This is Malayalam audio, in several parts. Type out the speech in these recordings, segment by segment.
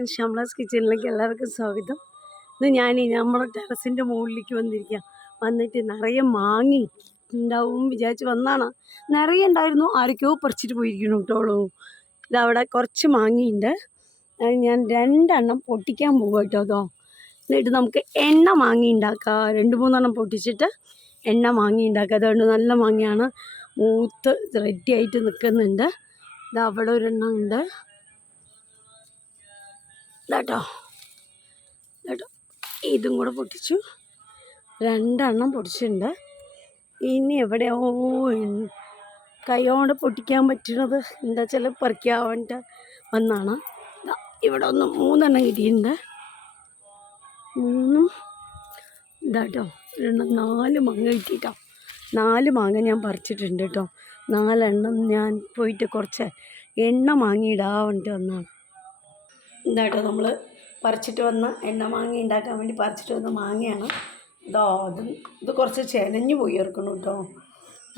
ഫ്രണ്ട്സ്, ഷംലാസ് കിച്ചണിലേക്ക് എല്ലാവർക്കും സ്വാഗതം. ഇന്ന് നമ്മുടെ ടെറസിൻ്റെ മുകളിലേക്ക് വന്നിട്ട് നിറയെ മാങ്ങി ഉണ്ടാവും വിചാരിച്ച് വന്നാണ്. നിറയെ ഉണ്ടായിരുന്നു, ആരൊക്കെയോ പറിച്ചിട്ട് പോയിരിക്കുന്നു കേട്ടോളൂ. ഇതവിടെ കുറച്ച് മാങ്ങിയുണ്ട്, അത് ഞാൻ 2 എണ്ണം പൊട്ടിക്കാൻ പോകും കേട്ടോ. അതോ എന്നിട്ട് നമുക്ക് എണ്ണ മാങ്ങി ഉണ്ടാക്കാം. 2-3 എണ്ണം പൊട്ടിച്ചിട്ട് എണ്ണ മാങ്ങി ഉണ്ടാക്കുക. അതുകൊണ്ട് നല്ല മാങ്ങയാണ്, മൂത്ത് റെഡി ആയിട്ട് നിൽക്കുന്നുണ്ട്. ഇത് അവിടെ ഒരെണ്ണം ഉണ്ട് കേട്ടോ. ഇതും കൂടെ പൊട്ടിച്ചു, 2 എണ്ണം പൊട്ടിച്ചിട്ടുണ്ട്. ഇനി എവിടെയോ കൈകൊണ്ട് പൊട്ടിക്കാൻ പറ്റുന്നത് എന്താ വെച്ചാൽ പറിക്കാൻ വേണ്ടിയിട്ട് വന്നാണ്. ഇവിടെ 3 എണ്ണം കിട്ടിയിട്ടുണ്ട്. 3 ഇതാട്ടോ, 4 മാങ്ങ കിട്ടിയിട്ടോ. 4 മാങ്ങ ഞാൻ പറിച്ചിട്ടുണ്ട് കേട്ടോ. 4 എണ്ണം ഞാൻ പോയിട്ട് കുറച്ച് എണ്ണ മാങ്ങിയിടാൻ വേണ്ടിയിട്ട് വന്നതാണ്. ഇതാട്ടോ നമ്മൾ പറിച്ചിട്ട് വന്ന എണ്ണ മാങ്ങ ഉണ്ടാക്കാൻ വേണ്ടി പറിച്ചിട്ട് വന്ന മാങ്ങയാണ്. ഇത് കുറച്ച് ചെനഞ്ഞു പോയി ഇറക്കണം കേട്ടോ.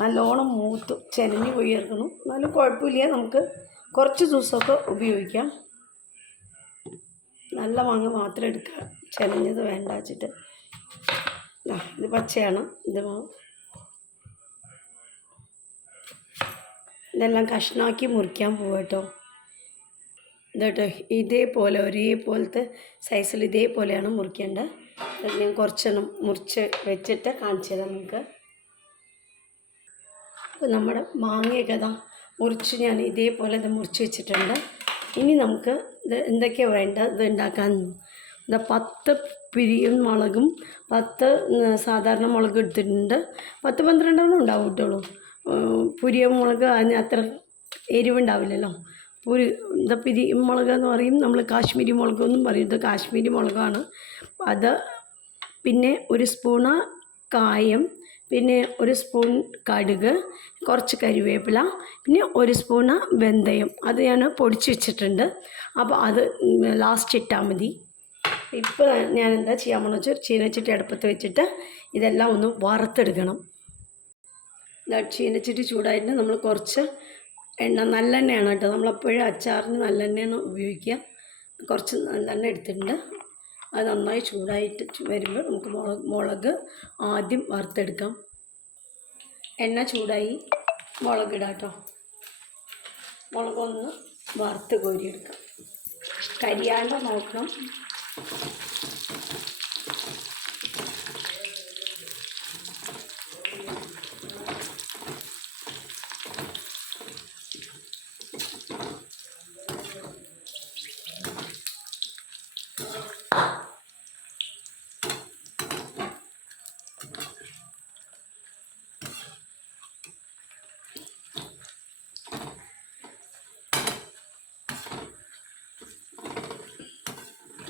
നല്ലോണം മൂത്ത് ചെനഞ്ഞു പോയി ഇറക്കണം. എന്നാലും കുഴപ്പമില്ല, നമുക്ക് കുറച്ച് ദിവസമൊക്കെ ഉപയോഗിക്കാം. നല്ല മാങ്ങ മാത്രം എടുക്കുക, ചെനഞ്ഞത് വേണ്ട വെച്ചിട്ട്. ഇത് പച്ചയാണ്. ഇതെല്ലാം കഷ്ണമാക്കി മുറിക്കാൻ പോവാം കേട്ടോ. ഇതേട്ടോ, ഇതേപോലെ ഒരേപോലത്തെ സൈസിൽ ഇതേപോലെയാണ് മുറിക്കേണ്ടത്. അത് ഞാൻ കുറച്ചെണ്ണം മുറിച്ച് വെച്ചിട്ട് കാണിച്ചു തരാം നിങ്ങൾക്ക്. അപ്പോൾ നമ്മുടെ മാങ്ങയൊക്കെ മുറിച്ച് ഞാൻ ഇതേപോലെ മുറിച്ച് വെച്ചിട്ടുണ്ട്. ഇനി നമുക്ക് ഇത് എന്തൊക്കെയാണ് വേണ്ടത് ഇത് ഉണ്ടാക്കാൻ. 10 പിരിയൻ മുളകും 10 സാധാരണ മുളക് എടുത്തിട്ടുണ്ട്. 10-12 ഉണ്ടാവും കേട്ടോളൂ. പുരിയൻ മുളക് അതിന് അത്ര എരിവുണ്ടാവില്ലല്ലോ. മുളക് എന്ന് പറയും നമ്മൾ, കാശ്മീരി മുളകൊന്നും പറയും. ഇത് കാശ്മീരി മുളകാണ്. അത് പിന്നെ 1 സ്പൂണ് കായം, പിന്നെ 1 സ്പൂൺ കടുക്, കുറച്ച് കരിവേപ്പില, പിന്നെ 1 സ്പൂണ് വെന്തയം. അത് ഞാൻ പൊടിച്ച് വെച്ചിട്ടുണ്ട്. അപ്പോൾ അത് ലാസ്റ്റ് ഇട്ടാൽ മതി. ഇപ്പോൾ ഞാൻ എന്താ ചെയ്യാമെന്ന് വെച്ചാൽ ചീനച്ചട്ടി അടുപ്പത്ത് വെച്ചിട്ട് ഇതെല്ലാം ഒന്ന് വറുത്തെടുക്കണം. ചീനച്ചട്ടി ചൂടായിട്ട് നമ്മൾ കുറച്ച് എണ്ണ, നല്ലെണ്ണയാണ് കേട്ടോ. നമ്മളെപ്പോഴും അച്ചാറിന് നല്ലെണ്ണയാണ് ഉപയോഗിക്കുക. കുറച്ച് നല്ലെണ്ണ എടുത്തിട്ടുണ്ട്. അത് നന്നായി ചൂടായിട്ട് വരുമ്പോൾ നമുക്ക് മുളക് ആദ്യം വറുത്തെടുക്കാം. എണ്ണ ചൂടായി, മുളകിടാം കേട്ടോ. മുളകൊന്ന് വറുത്ത് കോരിയെടുക്കാം, കരിയാണ്ട് നോക്കണം.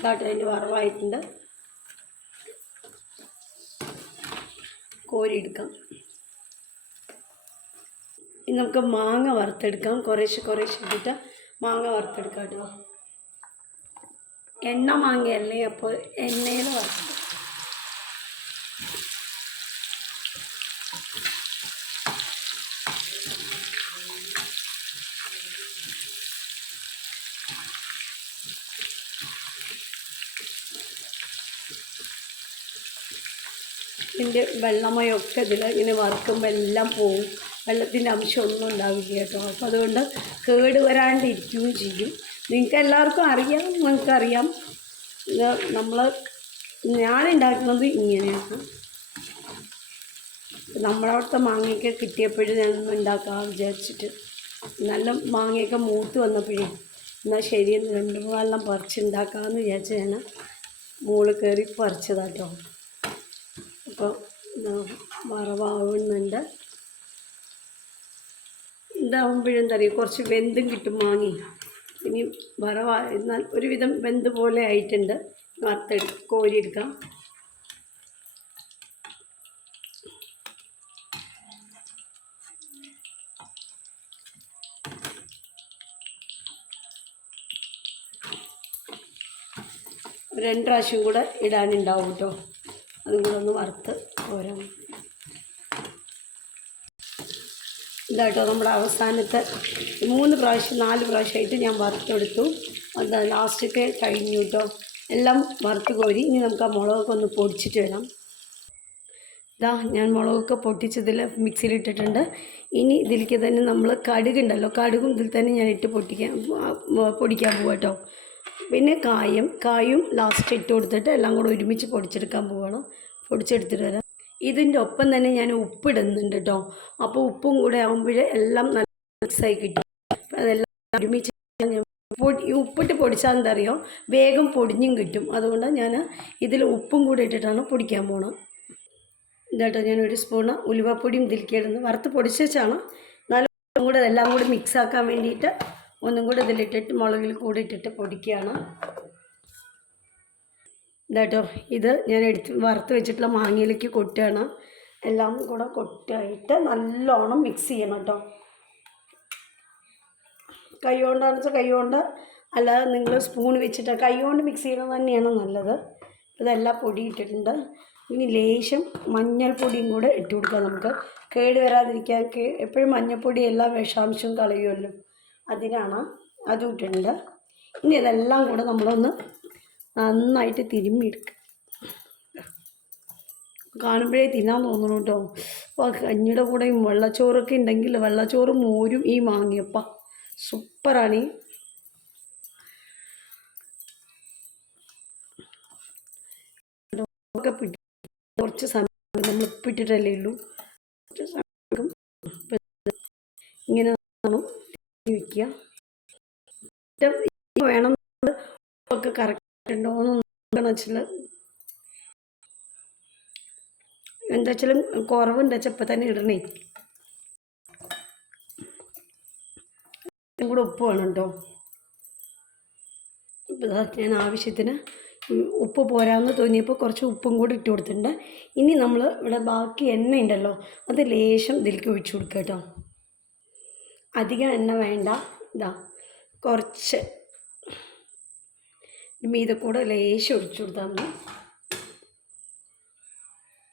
അതിൻ്റെ വറവായിട്ടുണ്ട്, കോരിയെടുക്കാം. ഇനി നമുക്ക് മാങ്ങ വറുത്തെടുക്കാം. കുറേശ്ശെ ഇട്ടിട്ട് മാങ്ങ വറുത്തെടുക്കാം കേട്ടോ. എണ്ണ മാങ്ങയല്ലേ, അപ്പോൾ എണ്ണയിൽ വറുത്തെടുക്കാം. ഇതിൻ്റെ വെള്ളമയൊക്കെ ഇങ്ങനെ വറുക്കുമ്പോൾ എല്ലാം പോവും. വെള്ളത്തിൻ്റെ അംശമൊന്നും ഉണ്ടാവില്ല കേട്ടോ. അപ്പോൾ അതുകൊണ്ട് കേട് വരാണ്ടിരിക്കുകയും ചെയ്യും. നിങ്ങൾക്ക് എല്ലാവർക്കും അറിയാം, നിങ്ങൾക്കറിയാം. ഇത് ഞാനുണ്ടാക്കുന്നത് ഇങ്ങനെയാണ്. നമ്മളവിടുത്തെ മാങ്ങയൊക്കെ കിട്ടിയപ്പോഴും ഞാനൊന്നും ഉണ്ടാക്കാൻ വിചാരിച്ചിട്ട്, നല്ല മാങ്ങയൊക്കെ മൂത്ത് വന്നപ്പോഴേ എന്നാൽ ശരി 2-3 പറിച്ചുണ്ടാക്കാമെന്ന് വിചാരിച്ച് ഞാൻ മുകളിൽ കയറി പറിച്ചതാട്ടോ. അപ്പോൾ വറവാകുന്നുണ്ട്. ഇതാകുമ്പോഴെന്താ അറിയുക, കുറച്ച് വെന്തും കിട്ടും മാങ്ങി. ഇനി എന്നാൽ ഒരുവിധം വെന്ത് പോലെ ആയിട്ടുണ്ട്. കോരിയെടുക്കാം. ഒരു 2 പ്രാവശ്യം കൂടെ ഇടാനുണ്ടാവും കേട്ടോ. അതും കൂടെ ഒന്ന് വറുത്ത് കോരാം. ഇതാട്ടോ നമ്മുടെ അവസാനത്തെ 3 പ്രാവശ്യം 4 പ്രാവശ്യമായിട്ട് ഞാൻ വറുത്തെടുത്തു. അത് ലാസ്റ്റൊക്കെ കഴിഞ്ഞു കേട്ടോ. എല്ലാം വറുത്ത് കോരി. ഇനി നമുക്ക് ആ മുളകൊക്കെ ഒന്ന് പൊടിച്ചിട്ട് വരാം. ഇതാ ഞാൻ മുളകൊക്കെ പൊട്ടിച്ചതിൽ മിക്സിയിലിട്ടിട്ടുണ്ട്. ഇനി ഇതിലേക്ക് തന്നെ നമ്മൾ കടുകുണ്ടല്ലോ, കടുകും ഇതിൽ തന്നെ ഞാൻ ഇട്ട് പൊടിക്കാൻ പോവാം കേട്ടോ. പിന്നെ കായും ലാസ്റ്റ് ഇട്ട് കൊടുത്തിട്ട് എല്ലാം കൂടെ ഒരുമിച്ച് പൊടിച്ചെടുക്കാൻ പോവുകയാണ്. പൊടിച്ചെടുത്തിട്ട് വരാം. ഇതിൻ്റെ ഒപ്പം തന്നെ ഞാൻ ഉപ്പിടുന്നുണ്ട് കേട്ടോ. അപ്പോൾ ഉപ്പും കൂടെ ആകുമ്പോഴേ എല്ലാം നല്ല മിക്സായി കിട്ടും. അതെല്ലാം ഒരുമിച്ച് ഉപ്പിട്ട് പൊടിച്ചാൽ എന്താ അറിയോ, വേഗം പൊടിഞ്ഞും കിട്ടും. അതുകൊണ്ട് ഞാൻ ഇതിൽ ഉപ്പും കൂടെ ഇട്ടിട്ടാണ് പൊടിക്കാൻ പോണത്. ഇതാട്ടോ ഞാൻ ഒരു സ്പൂണ് ഉലുവപ്പൊടിയും ഇതിലേക്കിടുന്നു. വറുത്ത് പൊടിച്ച് വെച്ചാണ്. എന്നാലും കൂടെ എല്ലാം കൂടി മിക്സാക്കാൻ വേണ്ടിയിട്ട് ഒന്നും കൂടെ ഇതിലിട്ടിട്ട് മുളകിൽ കൂടെ ഇട്ടിട്ട് പൊടിക്കുകയാണ്. ഇതാട്ടോ ഇത് ഞാൻ വറുത്ത് വെച്ചിട്ടുള്ള മാങ്ങയിലേക്ക് കൊട്ടുകയാണ്. എല്ലാം കൂടെ കൊട്ടായിട്ട് നല്ലോണം മിക്സ് ചെയ്യണം കേട്ടോ. കൈ കൊണ്ടാണെന്ന് വെച്ചാൽ കൈ കൊണ്ട്, അല്ലാതെ നിങ്ങൾ സ്പൂൺ വെച്ചിട്ട് കൈ കൊണ്ട് മിക്സ് ചെയ്യണത് തന്നെയാണ് നല്ലത്. ഇതെല്ലാം പൊടി ഇട്ടിട്ടുണ്ട്. ഇനി ലേശം മഞ്ഞൾപ്പൊടിയും കൂടെ ഇട്ട് കൊടുക്കാം. നമുക്ക് കേട് വരാതിരിക്കാൻ. എപ്പോഴും മഞ്ഞൾപ്പൊടി എല്ലാ വിഷാംശവും കളയുമല്ലോ, അതിനാണ്. അതും ഇട്ടിട്ടുണ്ട്. ഇനി ഇതെല്ലാം കൂടെ നമ്മളൊന്ന് നന്നായിട്ട് തിരുമ്മിയെടുക്കുക. കാണുമ്പോഴേ തിന്നാൻ തോന്നണം കേട്ടോ. അപ്പോൾ കഞ്ഞിയുടെ കൂടെയും വെള്ളച്ചോറൊക്കെ ഉണ്ടെങ്കിൽ വെള്ളച്ചോറും മോരും ഈ മാങ്ങിയപ്പ സൂപ്പറാണ്. കുറച്ച് സമയം നമ്മൾ ഉപ്പിട്ടിട്ടല്ലേ ഉള്ളൂ. കുറച്ച് സമയം ഇങ്ങനെ വയ്ക്കുക. വേണം ഒക്കെ കറക്റ്റ് ഉണ്ടോ എന്ന് നോക്കണം. വെച്ചാൽ എന്താ വെച്ചാലും കുറവുണ്ട് വെച്ചാൽ ഇപ്പം തന്നെ ഇടണേ. കൂടെ ഉപ്പ് വേണം കേട്ടോ. ഇപ്പം ഞാൻ ആവശ്യത്തിന് ഉപ്പ് പോരാന്ന് തോന്നിയപ്പോൾ കുറച്ച് ഉപ്പും കൂടി ഇട്ട് കൊടുത്തിട്ടുണ്ട്. ഇനി നമ്മൾ ഇവിടെ ബാക്കി എണ്ണ ഉണ്ടല്ലോ, അത് ലേശം ഇതിലേക്ക് ഒഴിച്ചു കൊടുക്കുക കേട്ടോ. അധികം എണ്ണ വേണ്ട. ഇതാ കുറച്ച് മീതെ കൂടെ ലേശം ഒഴിച്ചു കൊടുത്താൽ മതി.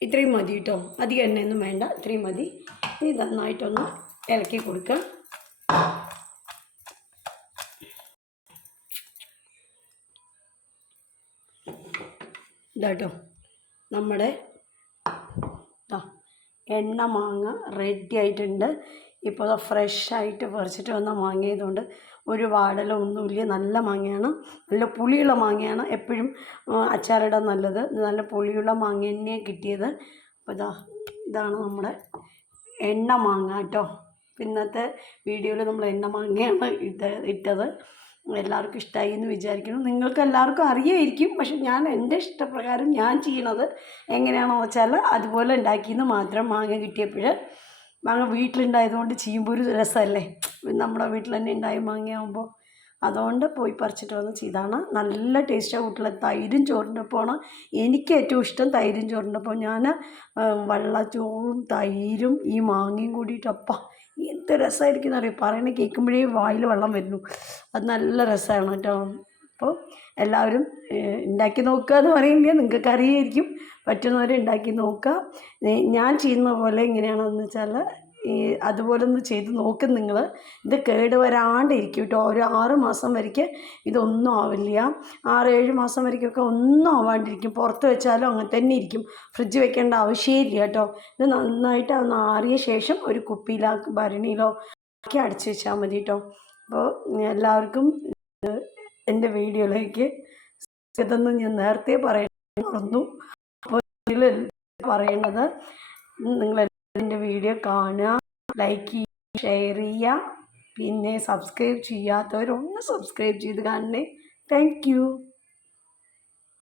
ഇത്രയും മതി കേട്ടോ. അധികം എണ്ണയൊന്നും വേണ്ട, ഇത്രയും മതി. ഇനി നന്നായിട്ടൊന്ന് ഇളക്കി കൊടുക്കുക. ഇതാട്ടോ നമ്മുടെ എണ്ണ മാങ്ങ റെഡി ആയിട്ടുണ്ട്. ഇപ്പോൾ ഫ്രഷായിട്ട് പറിച്ചിട്ട് വന്ന മാങ്ങയായതുകൊണ്ട് ഒരു വാടലോ ഒന്നുമില്ല. നല്ല മാങ്ങയാണ്, നല്ല പുളിയുള്ള മാങ്ങയാണ്. എപ്പോഴും അച്ചാറിടാൻ നല്ലത്. നല്ല പുളിയുള്ള മാങ്ങ തന്നെയാണ് കിട്ടിയത്. അപ്പോൾ ഇതാണ് നമ്മുടെ എണ്ണ മാങ്ങ കേട്ടോ. ഇന്നത്തെ വീഡിയോയിൽ നമ്മൾ എണ്ണ മാങ്ങയാണ് ഇട്ടത്. എല്ലാവർക്കും ഇഷ്ടമായി എന്ന് വിചാരിക്കുന്നു. നിങ്ങൾക്ക് എല്ലാവർക്കും അറിയായിരിക്കും. പക്ഷെ ഞാൻ എൻ്റെ ഇഷ്ടപ്രകാരം ഞാൻ ചെയ്യണത് എങ്ങനെയാണെന്ന് വെച്ചാൽ അതുപോലെ ഉണ്ടാക്കിയെന്ന് മാത്രം. മാങ്ങ കിട്ടിയപ്പോൾ മാങ്ങ വീട്ടിലുണ്ടായതുകൊണ്ട് ചെയ്യുമ്പോൾ ഒരു രസമല്ലേ, നമ്മുടെ വീട്ടിൽ തന്നെ ഉണ്ടായ മാങ്ങയാകുമ്പോൾ. അതുകൊണ്ട് പോയി പറിച്ചിട്ട് വന്ന് ചെയ്താണ്. നല്ല ടേസ്റ്റാണ്. വീട്ടിലെ തൈരും ചോറിൻ്റെ ഒപ്പമാണ് എനിക്ക് ഏറ്റവും ഇഷ്ടം. തൈരും ചോറിൻ്റെ ഒപ്പം ഞാൻ വെള്ളച്ചോറും തൈരും ഈ മാങ്ങയും കൂടിയിട്ടപ്പ എന്ത് രസമായിരിക്കും എന്നറിയാം. പറയണ കേൾക്കുമ്പോഴേ വായിൽ വെള്ളം വരുന്നു. അത് നല്ല രസമാണ് കേട്ടോ. അപ്പോൾ എല്ലാവരും ഉണ്ടാക്കി നോക്കുക എന്ന് പറയുമ്പോൾ നിങ്ങൾക്ക് അറിയായിരിക്കും. പറ്റുന്നവരെ ഉണ്ടാക്കി നോക്കുക. ഞാൻ ചെയ്യുന്ന പോലെ എങ്ങനെയാണെന്ന് വെച്ചാൽ അതുപോലെ ഒന്ന് ചെയ്ത് നോക്കും നിങ്ങൾ. ഇത് കേട് വരാണ്ടിരിക്കും കേട്ടോ. ഒരു 6 മാസം വരയ്ക്ക് ഇതൊന്നും ആവില്ല. 6-7 മാസം വരയ്ക്കൊക്കെ ഒന്നും ആവാണ്ടിരിക്കും. പുറത്ത് വെച്ചാലും അങ്ങനെ തന്നെ ഇരിക്കും. ഫ്രിഡ്ജ് വെക്കേണ്ട ആവശ്യമില്ല കേട്ടോ. ഇത് നന്നായിട്ട് ഒന്ന് ആറിയ ശേഷം ഒരു കുപ്പിയിലാക്കി ഭരണിയിലോ ആക്കി അടച്ചു വെച്ചാൽ മതി കേട്ടോ. അപ്പോൾ എല്ലാവർക്കും എൻ്റെ വീഡിയോയിലേക്ക് ഇതൊന്നും ഞാൻ നേരത്തെ പറയുന്നു. അപ്പോൾ ഇതിൽ പറയുന്നത് നിങ്ങളെൻ്റെ വീഡിയോ കാണുക, ലൈക്ക് ചെയ്യുക, ഷെയർ ചെയ്യുക. പിന്നെ സബ്സ്ക്രൈബ് ചെയ്യാത്തവരൊന്ന് സബ്സ്ക്രൈബ് ചെയ്ത് കാണണേ. Thank you.